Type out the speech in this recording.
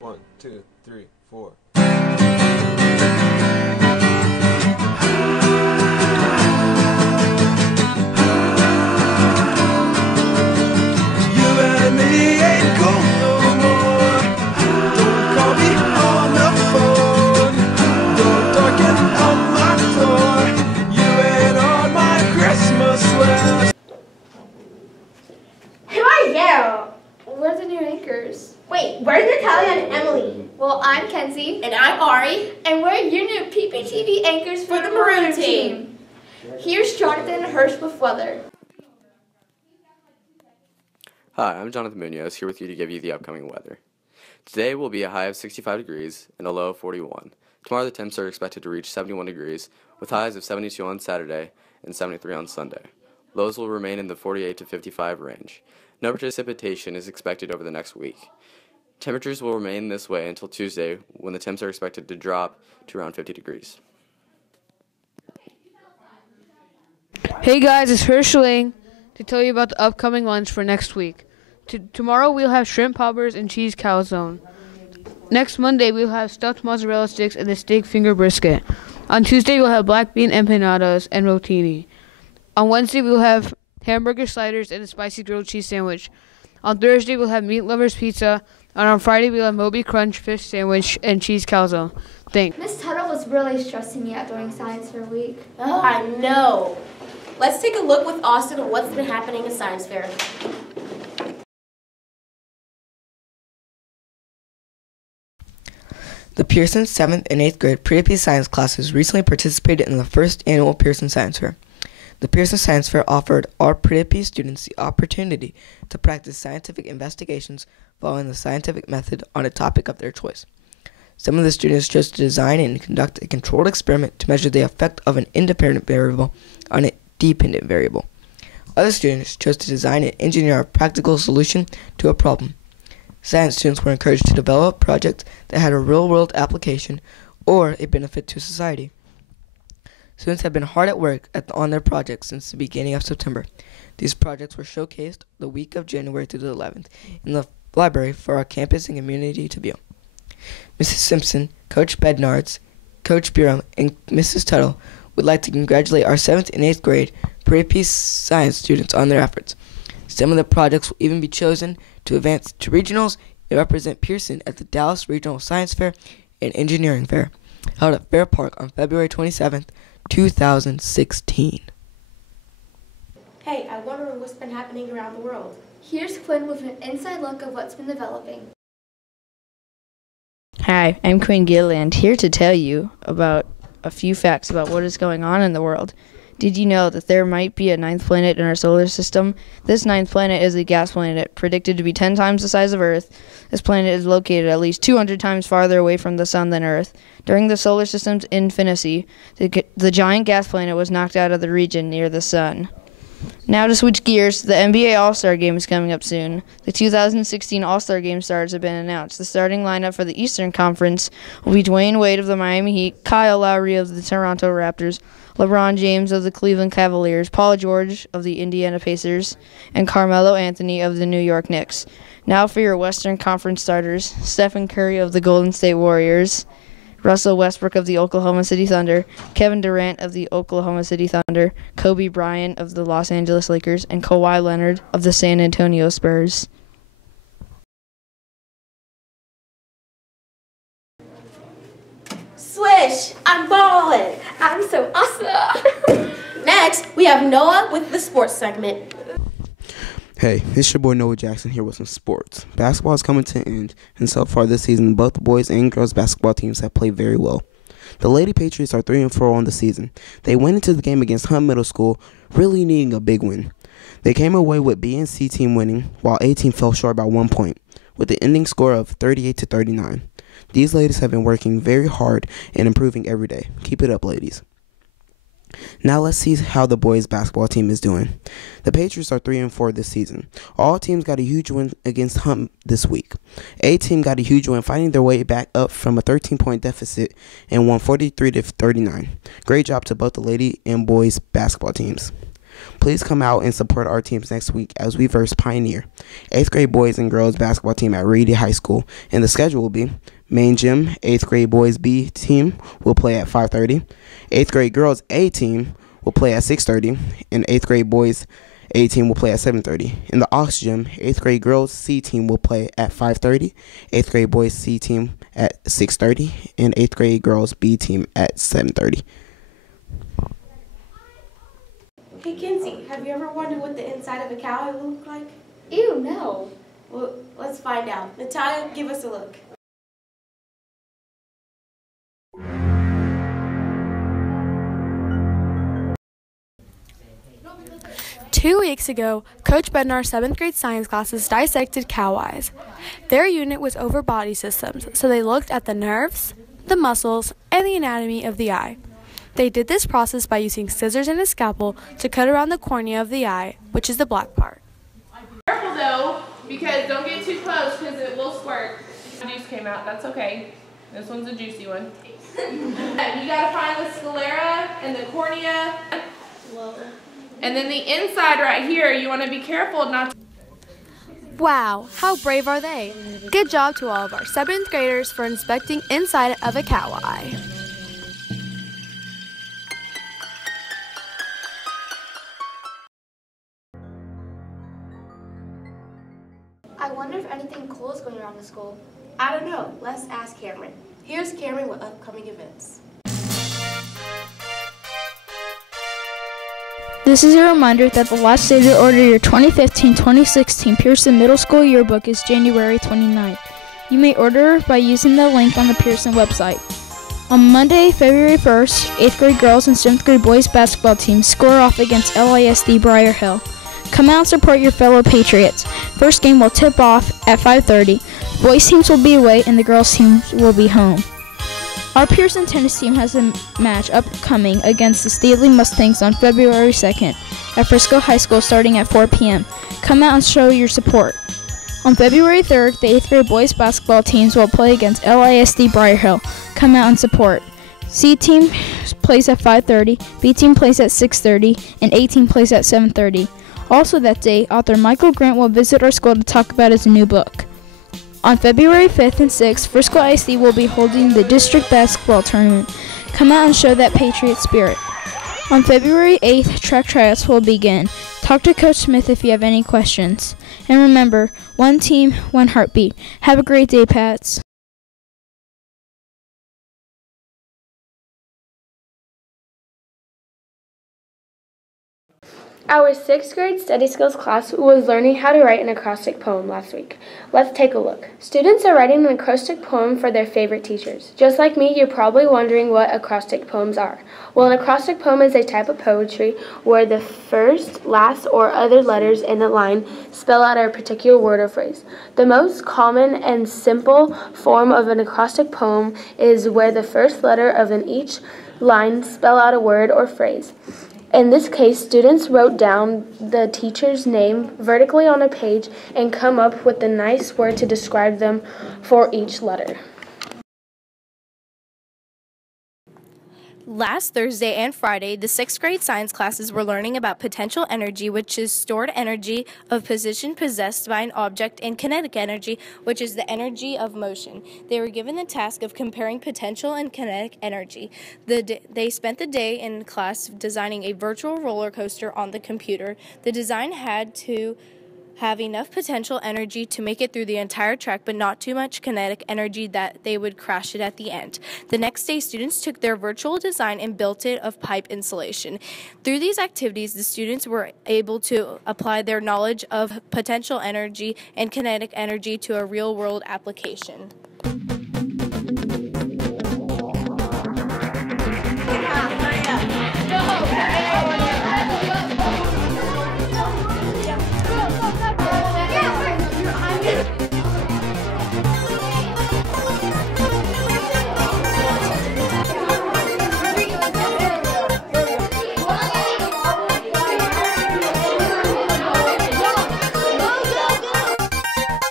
One, two, three, four. You and me ain't cool no more. Don't call me on the phone. Don't darken up my door. You ain't on my Christmas list. Who are you? We're the new anchors. Wait, where's Natalia and Emily? Well, I'm Kenzie. And I'm Ari. And we're your new PPTV anchors for the Maroon team. Here's Jonathan and Hirsch with weather. Hi, I'm Jonathan Munoz, here with you to give you the upcoming weather. Today will be a high of 65 degrees and a low of 41. Tomorrow the temps are expected to reach 71 degrees, with highs of 72 on Saturday and 73 on Sunday. Lows will remain in the 48 to 55 range. No precipitation is expected over the next week. Temperatures will remain this way until Tuesday, when the temps are expected to drop to around 50 degrees. Hey guys, it's Hirschling to tell you about the upcoming lunch for next week. Tomorrow we'll have shrimp poppers and cheese calzone. Next Monday we'll have stuffed mozzarella sticks and a steak finger brisket. On Tuesday we'll have black bean empanadas and rotini. On Wednesday we'll have hamburger sliders and a spicy grilled cheese sandwich. On Thursday we'll have meat lovers pizza. And on Friday we'll have Moby Crunch fish sandwich and cheese calzone. Thanks. Miss Tuttle was really stressing me out during Science Fair week. Oh, I know. Let's take a look with Austin at what's been happening at Science Fair. The Pearson 7th and 8th grade pre-AP science classes recently participated in the first annual Pearson Science Fair. The Pearson Science Fair offered our pre-AP students the opportunity to practice scientific investigations following the scientific method on a topic of their choice. Some of the students chose to design and conduct a controlled experiment to measure the effect of an independent variable on a dependent variable. Other students chose to design and engineer a practical solution to a problem. Science students were encouraged to develop projects that had a real-world application or a benefit to society. Students have been hard at work on their projects since the beginning of September. These projects were showcased the week of January through the 11th in the library for our campus and community to view. Mrs. Simpson, Coach Bednards, Coach Bureau, and Mrs. Tuttle would like to congratulate our 7th and 8th grade pre-AP science students on their efforts. Some of the projects will even be chosen to advance to regionals and represent Pearson at the Dallas Regional Science Fair and Engineering Fair, held at Fair Park on February 27th, 2016. Hey, I wonder what's been happening around the world. Here's Quinn with an inside look of what's been developing. Hi, I'm Quinn Gilland, here to tell you about a few facts about what is going on in the world. Did you know that there might be a ninth planet in our solar system? This ninth planet is a gas planet, predicted to be 10 times the size of Earth. This planet is located at least 200 times farther away from the sun than Earth. During the solar system's infancy, the giant gas planet was knocked out of the region near the sun. Now to switch gears, the NBA All-Star Game is coming up soon. The 2016 All-Star Game stars have been announced. The starting lineup for the Eastern Conference will be Dwayne Wade of the Miami Heat, Kyle Lowry of the Toronto Raptors, LeBron James of the Cleveland Cavaliers, Paul George of the Indiana Pacers, and Carmelo Anthony of the New York Knicks. Now for your Western Conference starters, Stephen Curry of the Golden State Warriors, Russell Westbrook of the Oklahoma City Thunder, Kevin Durant of the Oklahoma City Thunder, Kobe Bryant of the Los Angeles Lakers, and Kawhi Leonard of the San Antonio Spurs. Swish! I'm ballin'! I'm so awesome! Next, we have Noah with the sports segment. Hey, it's your boy Noah Jackson here with some sports. Basketball is coming to an end, and so far this season, both the boys and girls basketball teams have played very well. The Lady Patriots are 3-4 on the season. They went into the game against Hunt Middle School really needing a big win. They came away with B and C team winning, while A team fell short by 1 point, with the ending score of 38-39. These ladies have been working very hard and improving every day. Keep it up, ladies. Now let's see how the boys basketball team is doing. The Patriots are 3-4 this season. All teams got a huge win against Hunt this week. A team got a huge win, fighting their way back up from a 13-point deficit and won 43-39. Great job to both the lady and boys basketball teams. Please come out and support our teams next week as we verse Pioneer, 8th grade boys and girls basketball team at Rady High School. And the schedule will be: main gym, 8th grade boys B team will play at 5:30. 8th grade girls A team will play at 6:30. And 8th grade boys A team will play at 7:30. In the Ox Gym, 8th grade girls C team will play at 5:30. 8th grade boys C team at 6:30. And 8th grade girls B team at 7:30. Hey, Kinsey, have you ever wondered what the inside of a cow would look like? Ew, no. Well, let's find out. Natalia, give us a look. Two weeks ago, Coach Bednar's 7th grade science classes dissected cow eyes. Their unit was over body systems, so they looked at the nerves, the muscles, and the anatomy of the eye. They did this process by using scissors and a scalpel to cut around the cornea of the eye, which is the black part. Careful though, because don't get too close because it will squirt. Juice came out, that's okay. This one's a juicy one. You gotta find the sclera and the cornea. And then the inside right here, you want to be careful not to. Wow, how brave are they? Good job to all of our 7th graders for inspecting inside of a cow eye. I wonder if anything cool is going around the school. I don't know. Let's ask Cameron. Here's Cameron with upcoming events. This is a reminder that the last day to order your 2015-2016 Pearson Middle School Yearbook is January 29th. You may order by using the link on the Pearson website. On Monday, February 1st, 8th grade girls and 7th grade boys basketball teams score off against LISD Briar Hill. Come out and support your fellow Patriots. First game will tip off at 5:30. Boys teams will be away and the girls teams will be home. Our Pearson tennis team has a match upcoming against the Stately Mustangs on February 2nd at Frisco High School starting at 4 p.m. Come out and show your support. On February 3rd, the 8th grade boys basketball teams will play against LISD Briar Hill. Come out and support. C team plays at 5:30, B team plays at 6:30, and A team plays at 7:30. Also that day, author Michael Grant will visit our school to talk about his new book. On February 5th and 6th, Frisco ISD will be holding the district basketball tournament. Come out and show that Patriot spirit. On February 8th, track tryouts will begin. Talk to Coach Smith if you have any questions. And remember, one team, one heartbeat. Have a great day, Pats. Our 6th grade study skills class was learning how to write an acrostic poem last week. Let's take a look. Students are writing an acrostic poem for their favorite teachers. Just like me, you're probably wondering what acrostic poems are. Well, an acrostic poem is a type of poetry where the first, last, or other letters in a line spell out a particular word or phrase. The most common and simple form of an acrostic poem is where the first letter of each line spell out a word or phrase. In this case, students wrote down the teacher's name vertically on a page and come up with a nice word to describe them for each letter. Last Thursday and Friday, the 6th grade science classes were learning about potential energy, which is stored energy of position possessed by an object, and kinetic energy, which is the energy of motion. They were given the task of comparing potential and kinetic energy. They spent the day in class designing a virtual roller coaster on the computer. The design had to have enough potential energy to make it through the entire track, but not too much kinetic energy that they would crash it at the end. The next day, students took their virtual design and built it of pipe insulation. Through these activities, the students were able to apply their knowledge of potential energy and kinetic energy to a real-world application.